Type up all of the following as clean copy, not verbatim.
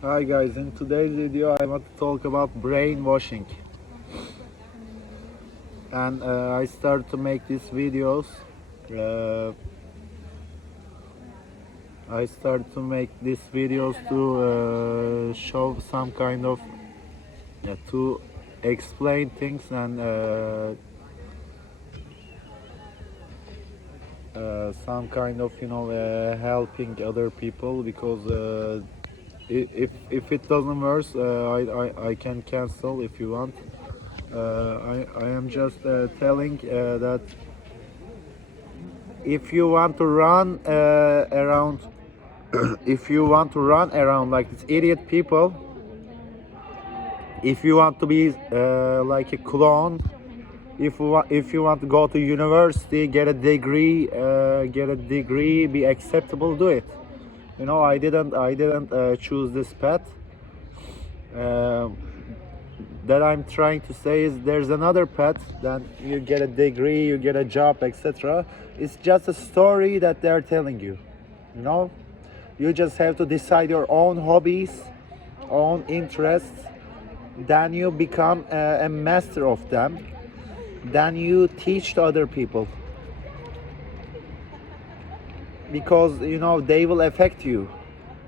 Hi guys, in today's video I want to talk about brainwashing. And I started to make these videos. Uh, I started to make these videos to show some kind of, to explain things and some kind of, helping other people because if it doesn't work, I can cancel if you want. I am just telling that if you want to run around, if you want to run around like these idiot people, if you want to be like a clone, if you want to go to university, get a degree, be acceptable, do it. I didn't choose this path. Um that I'm trying to say is there's another path. Then you get a degree, you get a job, etc. It's just a story that they're telling you. You know, you just have to decide your own hobbies, own interests. Then you become a master of them. Then you teach to other people because they will affect you.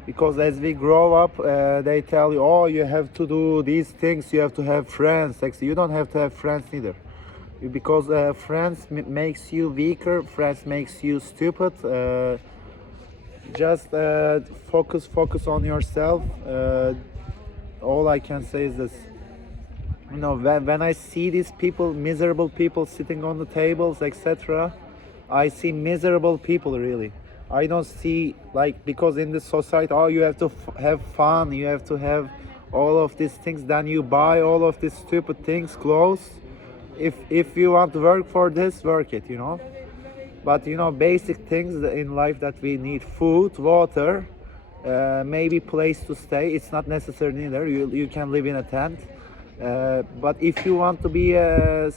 Because as we grow up, they tell you, oh, you have to do these things, you have to have friends. Actually, you don't have to have friends neither. Because friends makes you weaker, friends makes you stupid. Just focus on yourself. All I can say is this. When I see these people, miserable people sitting on the tables, etc., I see miserable people really. I don't see, like, because in this society, oh, you have to have fun, you have to have all of these things, then you buy all of these stupid things, clothes. If you want to work for this, work it, But basic things in life that we need: food, water, maybe place to stay. It's not necessary neither. You can live in a tent. But if you want to be a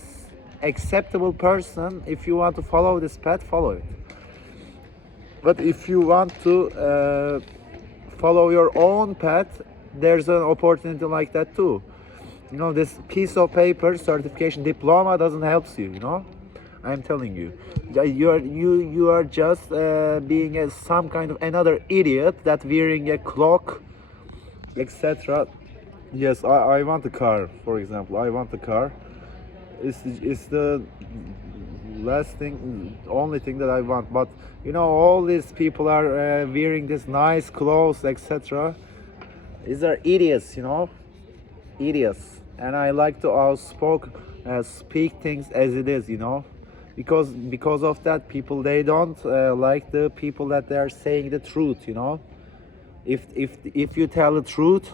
acceptable person, if you want to follow this path, follow it. But if you want to follow your own path, there's an opportunity like that too. This piece of paper, certification, diploma doesn't help you. I'm telling you, you are just being some kind of another idiot that wearing a clock, etc. Yes, I want a car. For example, I want a car. It's the last thing, only thing that I want. But all these people are wearing this nice clothes, etc. These are idiots. Idiots. And I like to speak things as it is. Because of that, people, they don't like the people that they are saying the truth. If you tell the truth,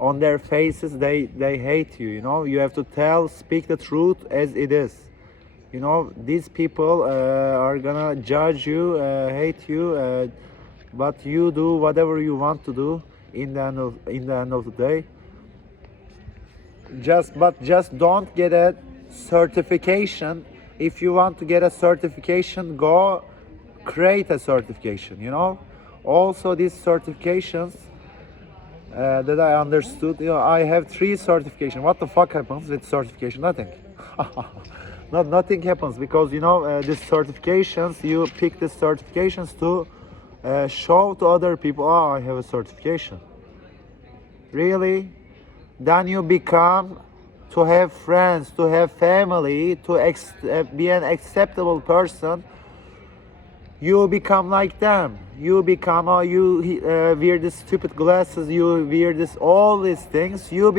on their faces they hate you. You have to speak the truth as it is. These people are gonna judge you, hate you, but you do whatever you want to do in the end of the day. Just don't get a certification. If you want to get a certification, go create a certification. Also, these certifications that I understood, I have 3 certification. What the fuck happens with certification? Nothing. Nothing happens because these certifications, you pick the certifications to show to other people, oh, I have a certification. Really? Then you become to have friends, to have family, to be an acceptable person. You become like them. You become, you wear these stupid glasses, you wear all these things. You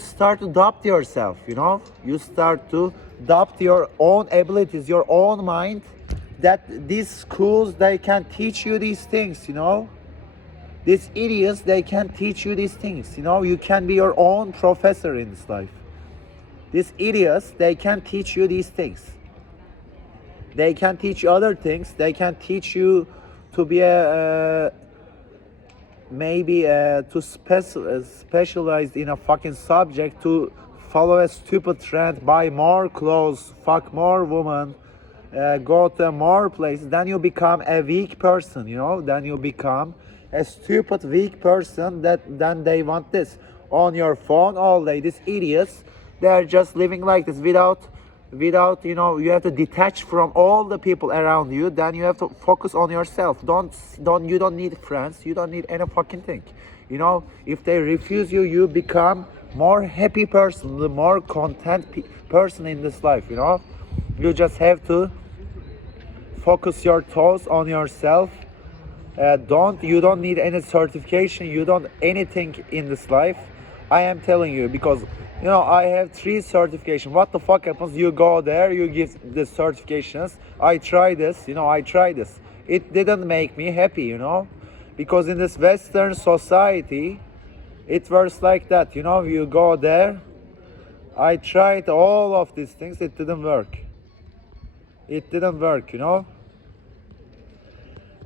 start to adopt yourself. You start to adopt your own abilities, your own mind. That these schools, they can teach you these things. These idiots, they can teach you these things. You can be your own professor in this life. These idiots, they can teach you these things. They can teach you other things. They can teach you to be to specialize in a fucking subject, to follow a stupid trend, buy more clothes, fuck more women, go to more places. Then you become a weak person. Then you become a stupid, weak person that then they want this on your phone all day. These idiots, they're just living like this without you have to detach from all the people around you. Then you have to focus on yourself. You don't need friends, you don't need any fucking thing. If they refuse you, you become more happy person, the more content person in this life. You just have to focus your thoughts on yourself. You don't need any certification, you don't anything in this life. I am telling you, because I have 3 certifications. What the fuck happens? You go there, you give the certifications. I try this. It didn't make me happy, because in this Western society it works like that. You go there. I tried all of these things, it didn't work.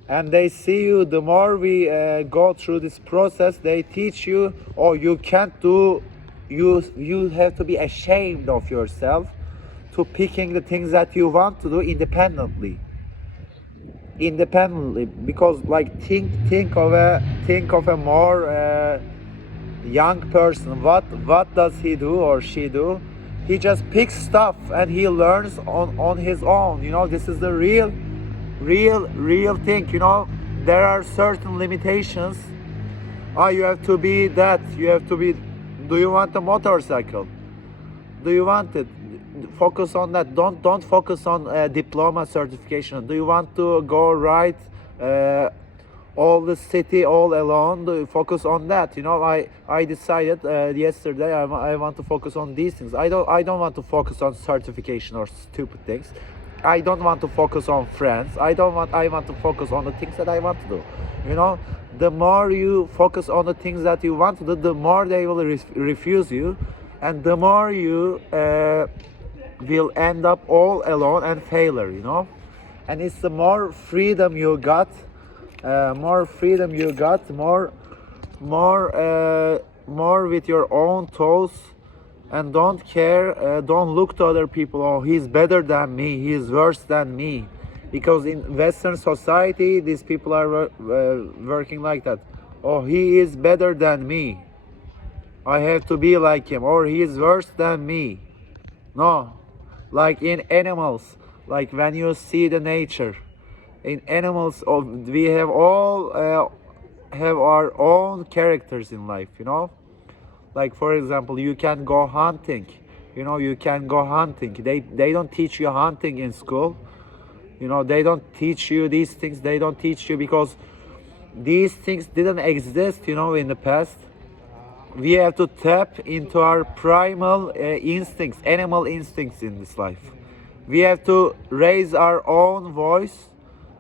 And they see you, the more we go through this process, they teach you, oh, you can't do, you have to be ashamed of yourself to picking the things that you want to do independently, because like think of a more young person. What does he do or she do? He just picks stuff and he learns on his own. This is the real thing. There are certain limitations. You have to be that, do you want a motorcycle? Do you want it? Focus on that. Don't focus on diploma certification. Do you want to go ride all the city all alone? Do you focus on that? I decided yesterday I want to focus on these things. I don't want to focus on certification or stupid things. I don't want to focus on friends. I want to focus on the things that I want to do. The more you focus on the things that you want to do, the more they will refuse you, and the more you will end up all alone and failure. And it's the more freedom you got, more with your own thoughts, and don't care, don't look to other people. Oh, he's better than me, he's worse than me. Because in Western society, these people are working like that. Oh, he is better than me, I have to be like him, or he is worse than me. No, like in animals, like when you see the nature, in animals, we have all have our own characters in life. Like for example, you can go hunting. They don't teach you hunting in school. They don't teach you these things. They don't teach you because these things didn't exist, in the past. We have to tap into our primal instincts, animal instincts in this life. We have to raise our own voice.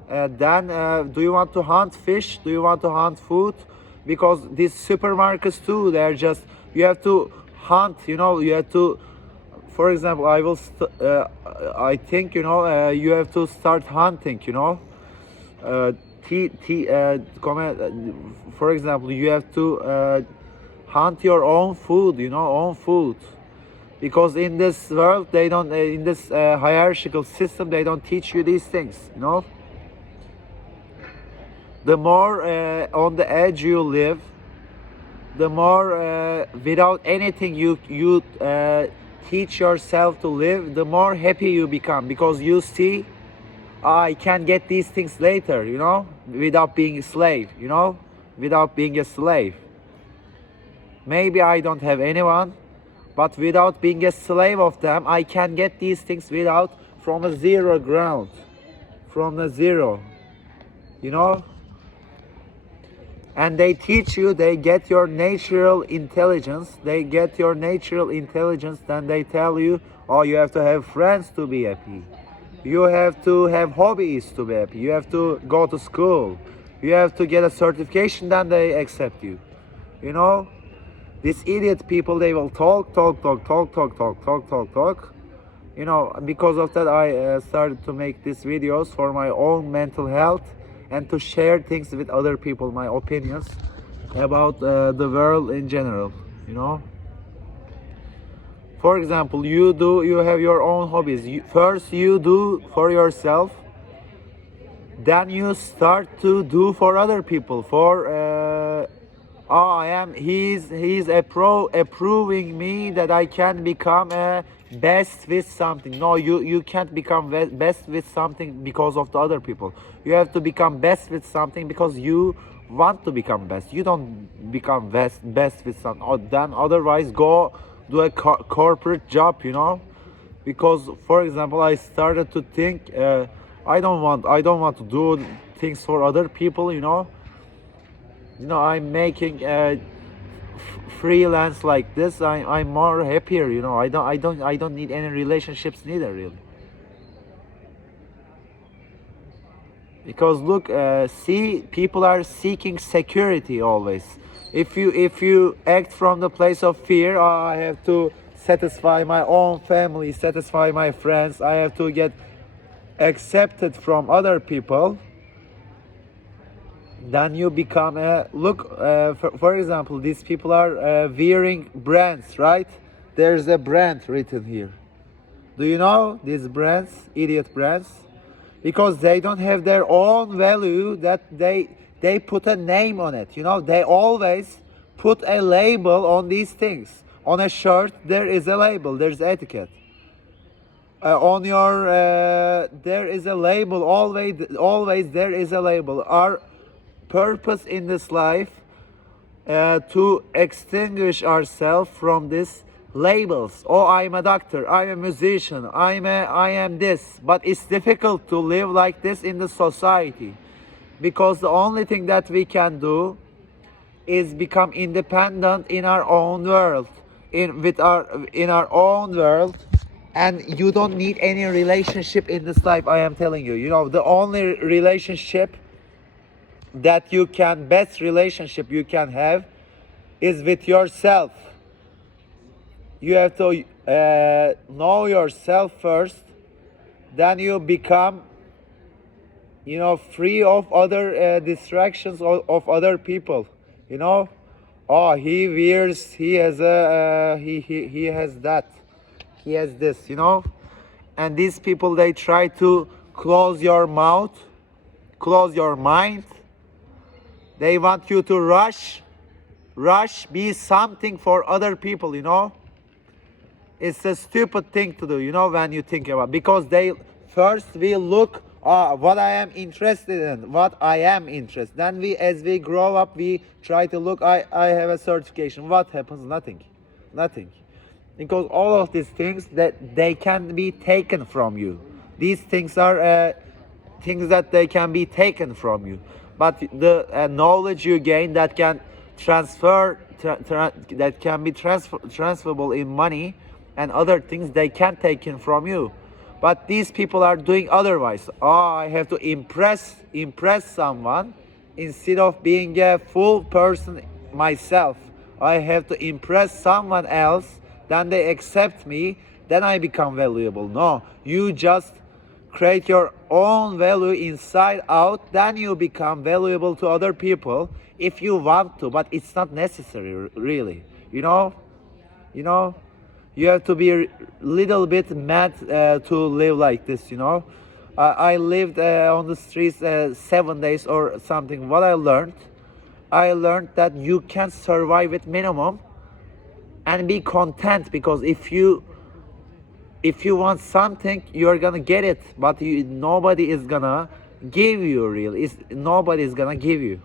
Then, do you want to hunt fish? Do you want to hunt food? Because these supermarkets too, they're just, you have to hunt. You have to. For example, I think you have to start hunting. For example, you have to hunt your own food, because in this world they don't. In this hierarchical system, they don't teach you these things. The more on the edge you live, the more without anything you teach yourself to live, the more happy you become, because you see, I can get these things later, without being a slave, Maybe I don't have anyone, but without being a slave of them, I can get these things from a zero ground, from a zero, And they teach you, they get your natural intelligence, then they tell you, oh, you have to have friends to be happy. You have to have hobbies to be happy. You have to go to school. You have to get a certification, then they accept you. These idiot people, they will talk. Because of that, I started to make these videos for my own mental health, and to share things with other people, my opinions about the world in general. For example, you have your own hobbies. First you do for yourself, then you start to do for other people. For oh, he's approving me that I can become a best with something. No, you can't become best with something because of the other people. You have to become best with something because you want to become best. You don't become best with something. Or then otherwise go do a corporate job, you know. Because for example, I started to think I don't want to do things for other people, you know. I'm making freelance like this. I'm more happier, you know. I don't need any relationships neither, really. Because look, see, people are seeking security always. If you act from the place of fear, "Oh, I have to satisfy my own family, satisfy my friends, I have to get accepted from other people," then you become a look. For example, these people are wearing brands, right? There's a brand written here. Do you know these brands, idiot brands? Because they don't have their own value, that they put a name on it. They always put a label on these things. On a shirt there is a label, there's etiquette. On your there is a label. Always there is a label. Our purpose in this life, to extinguish ourselves from these labels. Oh, I'm a doctor, I'm a musician, I am this. But it's difficult to live like this in the society, because the only thing that we can do is become independent in our own world, in our own world. And you don't need any relationship in this life, I am telling you. The only relationship that best relationship you can have is with yourself. You have to know yourself first, then you become free of other distractions of other people. Oh, he has a he has that, he has this. And these people, they try to close your mouth, close your mind. They want you to rush, be something for other people. It's a stupid thing to do, when you think about it. Because they first we look, what I am interested in, what I am interested. Then as we grow up, we try to look, I have a certification. What happens? Nothing. Because all of these things, that they can be taken from you. These things are things that they can be taken from you. But the knowledge you gain, that can that can be transferable in money and other things, they can't take it from you. But these people are doing otherwise. Oh, I have to impress someone instead of being a full person myself. I have to impress someone else, then they accept me, then I become valuable. No, you just create your own value inside out, then you become valuable to other people if you want to. But it's not necessary, really. You have to be a little bit mad to live like this. I lived on the streets 7 days or something. What I learned that you can survive with minimum and be content. Because if you want something, you're gonna get it. But nobody is gonna give you, really. Nobody is gonna give you.